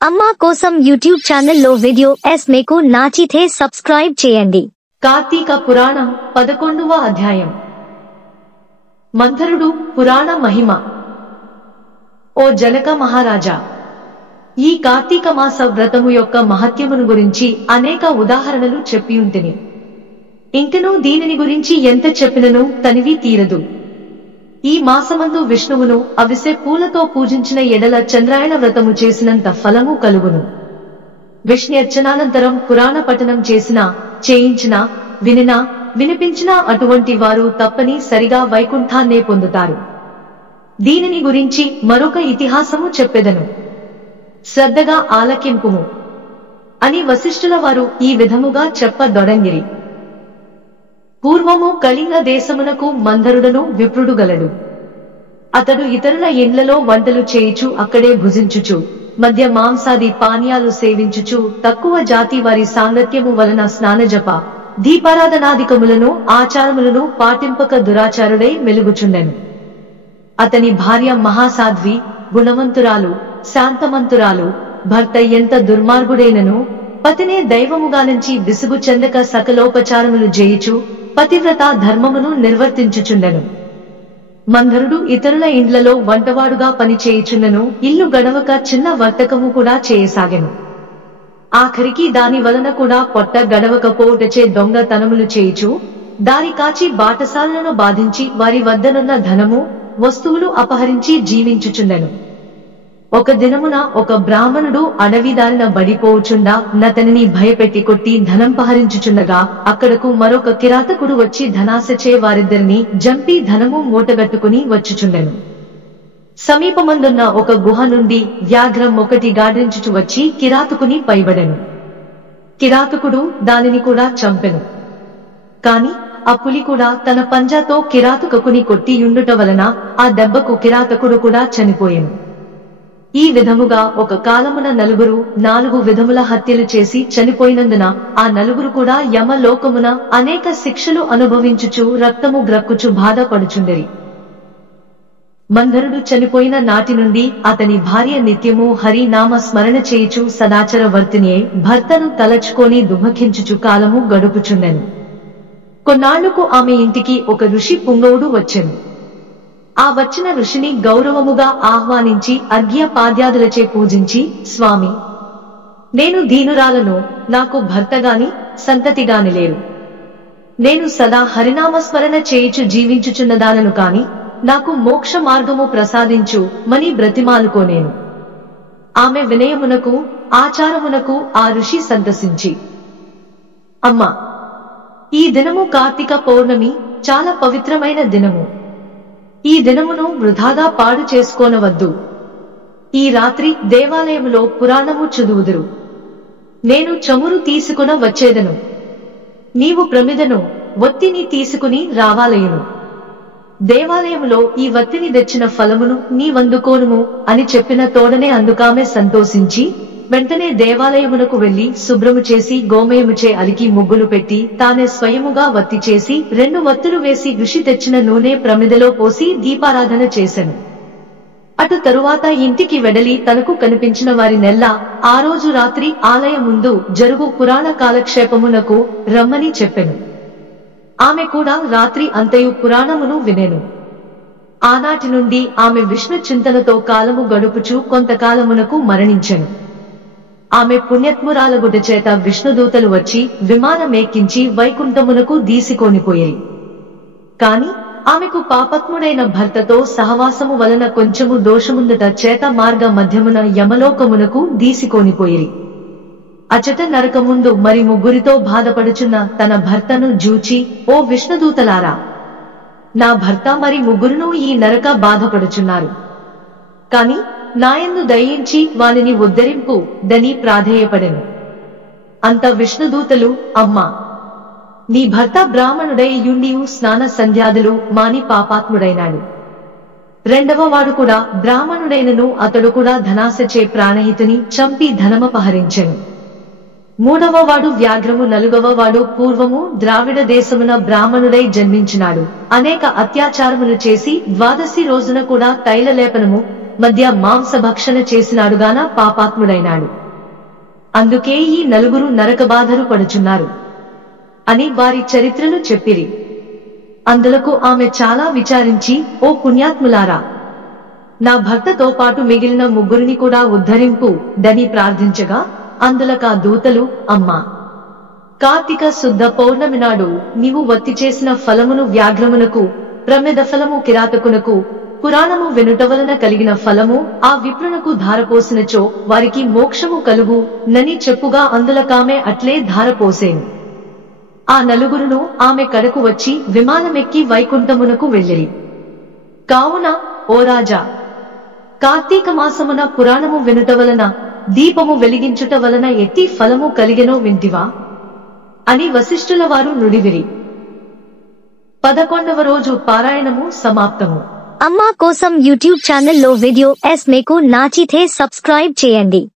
అమ్మా కోసం యూట్యూబ్ ఛానల్లో వీడియో మీకు నచ్చితే సబ్స్క్రైబ్ చేయండి. కార్తీక పురాణం 11వ అధ్యాయం. మంథరుడు పురాణ మహిమ. ఓ జనక మహారాజా, ఈ కార్తీక మాస వ్రతము యొక్క మహత్యమును గురించి అనేక ఉదాహరణలు చెప్పియుంటిని. ఇంకనూ దీనిని గురించి ఎంత చెప్పినను తనివి తీరదు. ఈ మాసమందు విష్ణువును అవిసె పూలతో పూజించిన ఎడల చంద్రాయణ వ్రతము చేసినంత ఫలము కలుగును. విష్ణుర్చనానంతరం పురాణ పఠనం చేయించినా వినిపించినా అటువంటి వారు తప్పని సరిగా వైకుంఠాన్నే పొందుతారు. దీనిని గురించి మరొక ఇతిహాసము చెప్పెదను, శ్రద్ధగా ఆలకింపుము అని వశిష్ఠుల వారు ఈ విధముగా చెప్పదొడంగిరి. పూర్వము కళింగ దేశమునకు మందరుడను విప్రుడు గలడు. అతడు ఇతరుల ఇండ్లలో వంటలు చేయుచు అక్కడే భుజించుచు మధ్య మాంసాది పానీయాలు సేవించుచు తక్కువ జాతి వారి సాంగత్యము వలన స్నానజప దీపారాధనాదికములను ఆచారములను పాటింపక దురాచారుడై మెలుగుచుండెను. అతని భార్య మహాసాధ్వి, గుణవంతురాలు, శాంతమంతురాలు. భర్త ఎంత దుర్మార్గుడైనను పతినే దైవముగానుంచి విసుగు చెందక సకలోపచారములు చేయుచు పతివ్రత ధర్మమును నిర్వర్తించుచుండెను. మందరుడు ఇతరుల ఇండ్లలో వంటవాడుగా పనిచేయుచుండెను. ఇల్లు గడవక చిన్న వర్తకము కూడా చేయసాగెను. ఆఖరికి దాని వలన కూడా పొట్ట గడవకపోవుటచే దొంగతనములు చేయుచు దారి కాచి బాటసారులను బాధించి వారి వద్దనున్న ధనము వస్తువులు అపహరించి జీవించుచుండెను. ఒక దినమున ఒక బ్రాహ్మణుడు అడవిదారిన బడిపోవుచుండా నతనిని భయపెట్టి కొట్టి ధనంపహరించుచుండగా అక్కడకు మరొక కిరాతకుడు వచ్చి ధనాశచే వారిద్దరిని జంపి ధనము మూటగట్టుకుని వచ్చుచుండెను. సమీపమందున్న ఒక గుహ నుండి వ్యాఘ్రం ఒకటి గాడించుచు వచ్చి కిరాతకుని పైబడెను. కిరాతకుడు దానిని కూడా చంపెను. కాని ఆ పులి కూడా తన పంజాతో కిరాతకుని కొట్టియుండుట వలన ఆ దెబ్బకు కిరాతకుడు కూడా చనిపోయెను. ఈ విధముగా ఒక కాలమున నలుగురు 4 విధముల హత్యలు చేసి చనిపోయినందున ఆ నలుగురు కూడా యమలోకమున అనేక శిక్షలు అనుభవించుచు రక్తము గ్రక్కుచు బాధపడుచుండెరి. మందరుడు చనిపోయిన నాటి నుండి అతని భార్య నిత్యము హరి నామ స్మరణ చేయుచు సదాచర వర్తినియే భర్తను తలచుకొని దుఃఖించుచు కాలము గడుపుచుండెను. కొన్నాళ్లకు ఆమె ఇంటికి ఒక ఋషి పుంగవుడు వచ్చెను. ఆ వచ్చిన ఋషిని గౌరవముగా ఆహ్వానించి అర్ఘ్యపాద్యాదులచే పూజించి, స్వామి, నేను దీనురాలను, నాకు భర్తగాని సంతతిగాని లేరు. నేను సదా హరినామస్మరణ చేయుచు జీవించుచున్నదానను కాని నాకు మోక్ష మార్గము ప్రసాదించు మని బ్రతిమాలుకోనేను. ఆమె వినయమునకు ఆచారమునకు ఆ ఋషి సంతసించి, అమ్మా, ఈ దినము కార్తీక పౌర్ణమి, చాలా పవిత్రమైన దినము. ఈ దినమును వృధాగా పాడు చేసుకోనవద్దు. ఈ రాత్రి దేవాలయములో పురాణము చదువుదురు. నేను చమురు తీసుకున వచ్చేదను. నీవు ప్రమిదను వత్తిని తీసుకుని రావాలయును. దేవాలయములో ఈ వత్తిని తెచ్చిన ఫలమును నీవందుకోనుము అని చెప్పిన తోడనే అందుకామె సంతోషించి వెంటనే దేవాలయమునకు వెళ్లి శుభ్రము చేసి గోమయముచే అలికి ముగ్గులు పెట్టి తానే స్వయముగా వత్తి చేసి 2 వత్తులు వేసి ఋషి తెచ్చిన నూనె ప్రమిదలో పోసి దీపారాధన చేసెను. అటు తరువాత ఇంటికి వెడలి తనకు కనిపించిన వారి నెల్లా ఆ రోజు రాత్రి ఆలయం ముందు జరుగు పురాణ కాలక్షేపమునకు రమ్మని చెప్పెను. ఆమె కూడా రాత్రి అంతయు పురాణమును వినెను. ఆనాటి నుండి ఆమె విష్ణు చింతనతో కాలము గడుపుచు కొంతకాలమునకు మరణించెను. ఆమె పుణ్యత్మురాలగుట చేత విష్ణుదూతలు వచ్చి విమానమేక్కించి వైకుంఠమునకు దీసికొనిపోయాయి. కాని ఆమెకు పాపత్ముడైన భర్తతో సహవాసము వలన కొంచెము దోషముందట చేత మార్గ మధ్యమున యమలోకమునకు దీసికొనిపోయిరి. అచట నరకముందు మరి ముగ్గురితో బాధపడుచున్న తన భర్తను జూచి, ఓ విష్ణుదూతలారా, నా భర్త మరి ముగ్గురును ఈ నరక బాధపడుచున్నారు. కాని నాయందు దయించి వానిని ఉద్ధరింపు దని ప్రాధేయపడెను. అంత విష్ణుదూతలు, అమ్మా, నీ భర్త బ్రాహ్మణుడై యుండియు స్నాన సంధ్యాదులు మాని పాపాత్ముడైనాడు. రెండవ వాడు కూడా బ్రాహ్మణుడైనను అతడు కూడా ధనాశచే ప్రాణహితుని చంపి ధనమపహరించెను. మూడవ వాడు వ్యాఘ్రము. 4వ వాడు పూర్వము ద్రావిడ దేశమున బ్రాహ్మణుడై జన్మించినాడు. అనేక అత్యాచారములు చేసి ద్వాదశి రోజున కూడా తైలలేపనము మధ్య మాంసభక్షణ చేసినాడుగాన పాపాత్ముడైనాడు. అందుకే ఈ నలుగురు నరకబాధలు పడుచున్నారు అని వారి చరిత్రలు చెప్పిరి. అందులకు ఆమె చాలా విచారించి, ఓ పుణ్యాత్ములారా, నా భర్తతో పాటు మిగిలిన ముగ్గురిని కూడా ఉద్ధరింపు దని ప్రార్థించగా, అందులకా దూతలు, అమ్మా, కార్తీక శుద్ధ పౌర్ణమి నాడు నీవు వత్తి చేసిన ఫలమును వ్యాఘ్రమునకు, ప్రమెద ఫలము కిరాతకునకు, పురాణము వెనుట వలన కలిగిన ఫలము ఆ విప్రునకు ధారపోసినచో వారికి మోక్షము కలుగు నని చెప్పుగా అందులకామె అట్లే ధారపోసేను. ఆ నలుగురును ఆమె కడకు వచ్చి విమానమెక్కి వైకుంఠమునకు వెళ్ళిరి. కావున ఓ రాజా, కార్తీక మాసమున పురాణము వెనుట వలన, దీపము వెలిగించుట వలన ఎట్టి ఫలము కలిగెనో వింటివా అని వశిష్ఠుల వారు నుడివిరి. 11వ రోజు పారాయణము సమాప్తము. అమ్మా కోసం యూట్యూబ్ ఛానల్లో వీడియో మీకు నచ్చితే సబ్స్క్రైబ్ చేయండి.